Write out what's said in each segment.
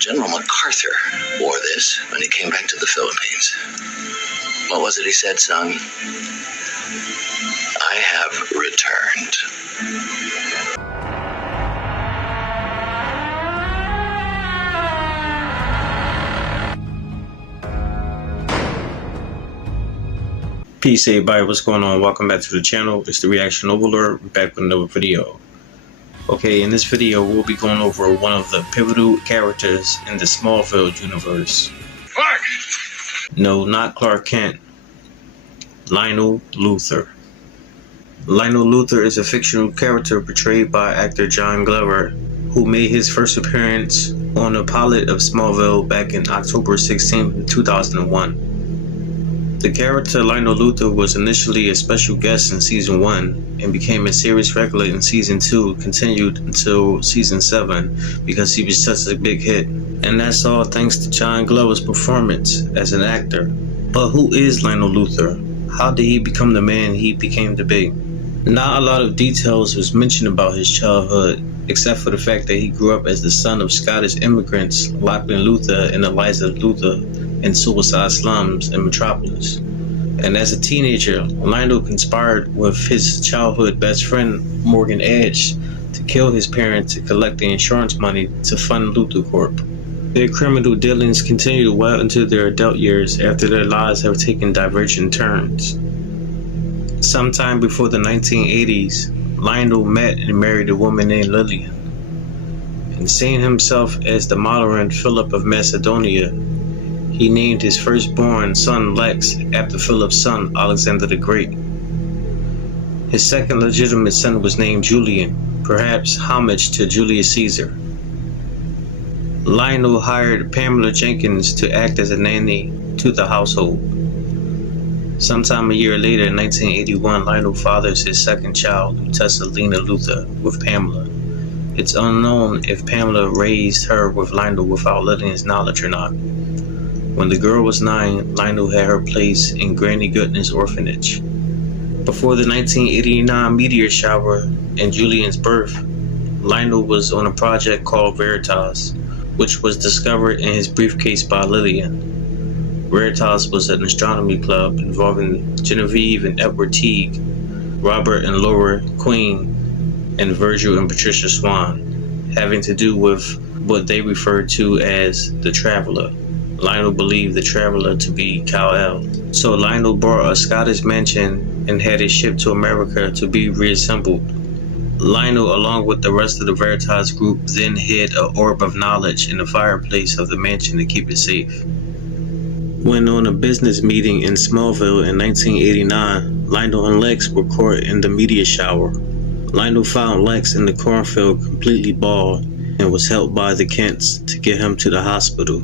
General MacArthur wore this when he came back to the Philippines. What was it he said, son? I have returned. Peace everybody, what's going on? Welcome back to the channel. It's the Reaction Overlord. We're back with another video. Okay, in this video we'll be going over one of the pivotal characters in the Smallville universe. Clark! No, not Clark Kent. Lionel Luthor. Lionel Luthor is a fictional character portrayed by actor John Glover, who made his first appearance on the pilot of Smallville back in October 16, 2001. The character Lionel Luthor was initially a special guest in Season 1 and became a series regular in Season 2, continued until Season 7 because he was such a big hit. And that's all thanks to John Glover's performance as an actor. But who is Lionel Luthor? How did he become the man he became to be? Not a lot of details was mentioned about his childhood, except for the fact that he grew up as the son of Scottish immigrants Lachlan Luthor and Eliza Luthor in suicide slums in Metropolis. And as a teenager, Lionel conspired with his childhood best friend Morgan Edge to kill his parents to collect the insurance money to fund LuthorCorp. Their criminal dealings continued well into their adult years after their lives have taken divergent turns. Sometime before the 1980s, Lionel met and married a woman named Lillian. And seeing himself as the modern Philip of Macedonia, he named his firstborn son Lex after Philip's son Alexander the Great. His second legitimate son was named Julian, perhaps homage to Julius Caesar. Lionel hired Pamela Jenkins to act as a nanny to the household. Sometime a year later, in 1981, Lionel fathers his second child, Lena Luthor, with Pamela. It's unknown if Pamela raised her with Lionel without Lillian's knowledge or not. When the girl was 9, Lionel had her placed in Granny Goodness Orphanage. Before the 1989 meteor shower and Julian's birth, Lionel was on a project called Veritas, which was discovered in his briefcase by Lillian. Veritas was an astronomy club involving Genevieve and Edward Teague, Robert and Laura Queen, and Virgil and Patricia Swan, having to do with what they referred to as the Traveler. Lionel believed the Traveler to be Kal-El. So Lionel bought a Scottish mansion and had it shipped to America to be reassembled. Lionel, along with the rest of the Veritas group, then hid an orb of knowledge in the fireplace of the mansion to keep it safe. When on a business meeting in Smallville in 1989, Lionel and Lex were caught in the meteor shower. Lionel found Lex in the cornfield completely bald and was helped by the Kents to get him to the hospital.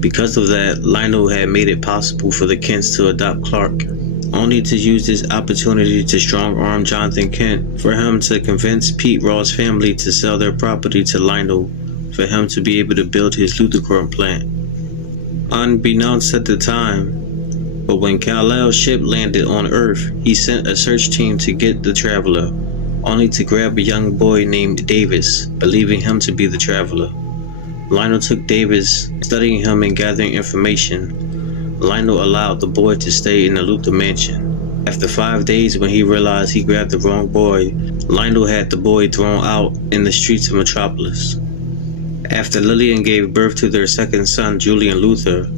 Because of that, Lionel had made it possible for the Kents to adopt Clark, only to use this opportunity to strong-arm Jonathan Kent for him to convince Pete Ross' family to sell their property to Lionel for him to be able to build his LuthorCorp plant. Unbeknownst at the time, but when Kal-El's ship landed on Earth, he sent a search team to get the Traveler, only to grab a young boy named Davis, believing him to be the Traveler. Lionel took Davis, studying him and gathering information. Lionel allowed the boy to stay in the Luthor mansion. After 5 days, when he realized he grabbed the wrong boy, Lionel had the boy thrown out in the streets of Metropolis. After Lillian gave birth to their second son, Julian Luthor,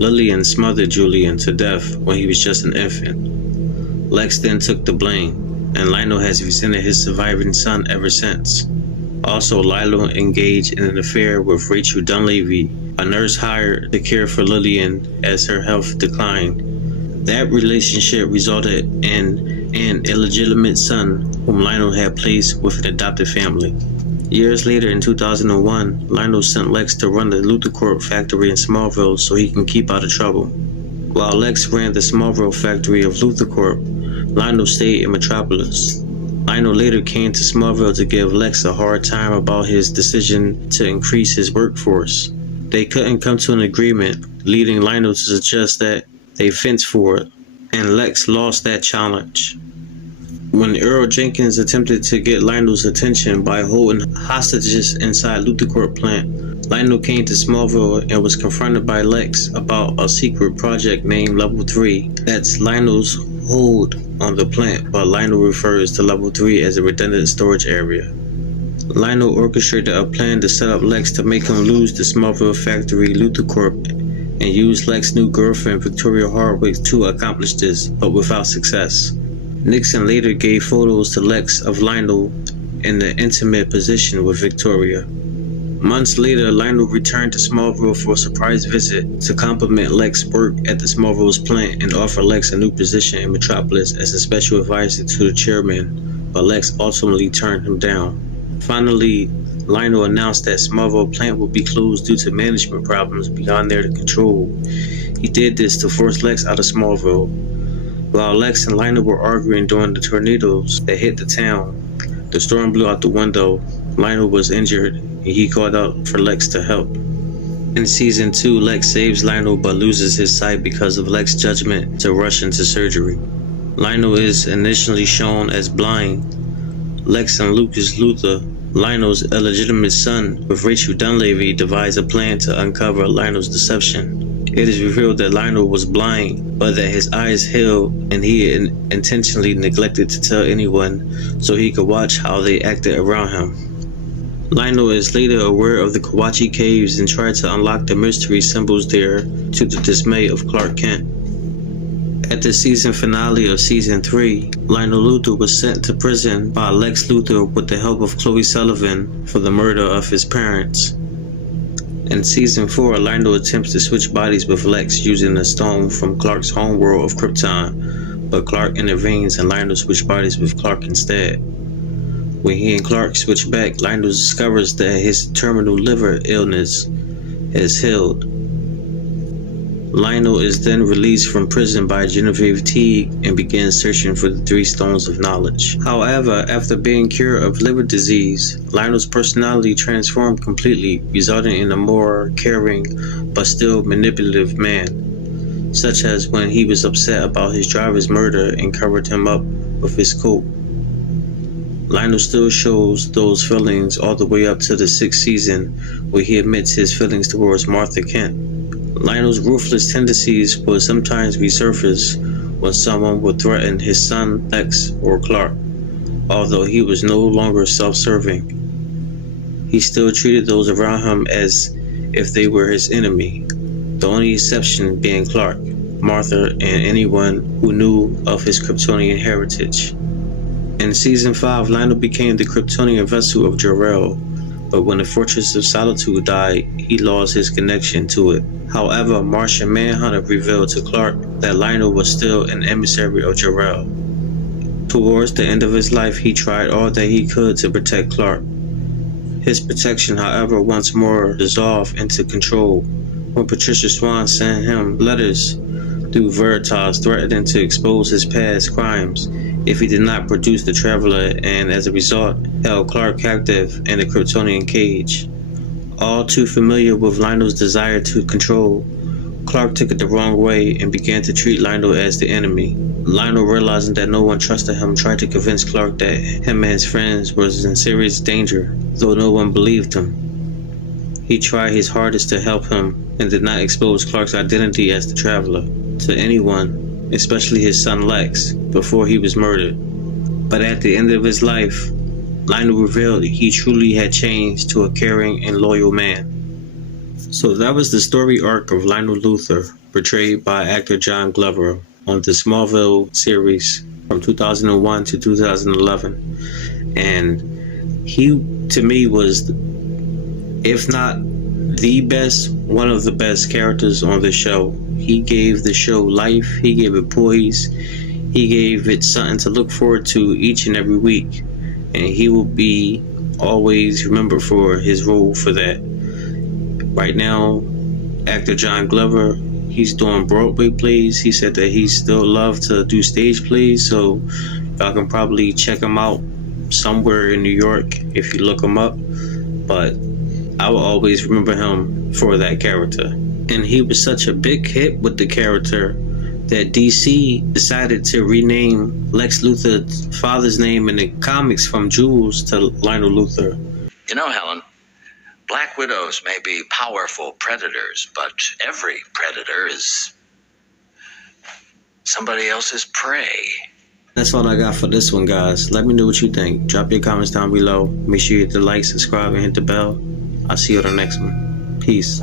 Lillian smothered Julian to death when he was just an infant. Lex then took the blame, and Lionel has resented his surviving son ever since. Also, Lionel engaged in an affair with Rachel Dunleavy, a nurse hired to care for Lillian as her health declined. That relationship resulted in an illegitimate son whom Lionel had placed with an adopted family. Years later, in 2001, Lionel sent Lex to run the LuthorCorp factory in Smallville so he can keep out of trouble. While Lex ran the Smallville factory of LuthorCorp, Lionel stayed in Metropolis. Lionel later came to Smallville to give Lex a hard time about his decision to increase his workforce. They couldn't come to an agreement, leading Lionel to suggest that they fence for it, and Lex lost that challenge. When Earl Jenkins attempted to get Lionel's attention by holding hostages inside LuthorCorp plant, Lionel came to Smallville and was confronted by Lex about a secret project named Level 3. That's Lionel's hold on the plant, but Lionel refers to Level 3 as a redundant storage area. Lionel orchestrated a plan to set up Lex to make him lose the Smallville factory LuthorCorp and use Lex's new girlfriend Victoria Hardwick to accomplish this, but without success. Nixon later gave photos to Lex of Lionel in the intimate position with Victoria. Months later, Lionel returned to Smallville for a surprise visit to compliment Lex's work at the Smallville's plant and offer Lex a new position in Metropolis as a special advisor to the chairman, but Lex ultimately turned him down. Finally, Lionel announced that Smallville plant would be closed due to management problems beyond their control. He did this to force Lex out of Smallville. While Lex and Lionel were arguing during the tornadoes that hit the town, the storm blew out the window. Lionel was injured, and he called out for Lex to help. In season 2, Lex saves Lionel but loses his sight because of Lex's judgment to rush into surgery. Lionel is initially shown as blind. Lex and Lucas Luthor, Lionel's illegitimate son, with Rachel Dunleavy, devise a plan to uncover Lionel's deception. It is revealed that Lionel was blind, but that his eyes healed and he intentionally neglected to tell anyone so he could watch how they acted around him. Lionel is later aware of the Kawachi Caves and tried to unlock the mystery symbols there to the dismay of Clark Kent. At the season finale of season 3, Lionel Luthor was sent to prison by Lex Luthor with the help of Chloe Sullivan for the murder of his parents. In season 4, Lionel attempts to switch bodies with Lex using a stone from Clark's homeworld of Krypton, but Clark intervenes and Lionel switches bodies with Clark instead. When he and Clark switch back, Lionel discovers that his terminal liver illness has healed. Lionel is then released from prison by Genevieve Teague and begins searching for the 3 stones of knowledge. However, after being cured of liver disease, Lionel's personality transformed completely, resulting in a more caring but still manipulative man, such as when he was upset about his driver's murder and covered him up with his coat. Lionel still shows those feelings all the way up to the 6th season, where he admits his feelings towards Martha Kent. Lionel's ruthless tendencies would sometimes resurface when someone would threaten his son Lex or Clark, although he was no longer self-serving. He still treated those around him as if they were his enemy, the only exception being Clark, Martha, and anyone who knew of his Kryptonian heritage. In season 5, Lionel became the Kryptonian vessel of Jor-El, but when the Fortress of Solitude died, he lost his connection to it. However, Martian Manhunter revealed to Clark that Lionel was still an emissary of Jor-El. Towards the end of his life, he tried all that he could to protect Clark. His protection, however, once more dissolved into control when Patricia Swan sent him letters through Veritas threatening to expose his past crimes if he did not produce the Traveler, and as a result, held Clark captive in a Kryptonian cage. All too familiar with Lionel's desire to control, Clark took it the wrong way and began to treat Lionel as the enemy. Lionel, realizing that no one trusted him, tried to convince Clark that him and his friends was in serious danger, though no one believed him. He tried his hardest to help him and did not expose Clark's identity as the Traveler to anyone, especially his son Lex, before he was murdered. But at the end of his life, Lionel revealed he truly had changed to a caring and loyal man. So that was the story arc of Lionel Luthor, portrayed by actor John Glover on the Smallville series from 2001 to 2011. And he, to me, was, if not the best, one of the best characters on the show. He gave the show life, he gave it poise, he gave it something to look forward to each and every week. And he will be always remembered for his role for that. Right now, actor John Glover, he's doing Broadway plays. He said that he still loves to do stage plays, so y'all can probably check him out somewhere in New York if you look him up. But I will always remember him for that character. And he was such a big hit with the character that DC decided to rename Lex Luthor's father's name in the comics from Jules to Lionel Luthor. You know, Helen, Black Widows may be powerful predators, but every predator is somebody else's prey. That's all I got for this one, guys. Let me know what you think. Drop your comments down below. Make sure you hit the like, subscribe, and hit the bell. I'll see you on the next one. Peace.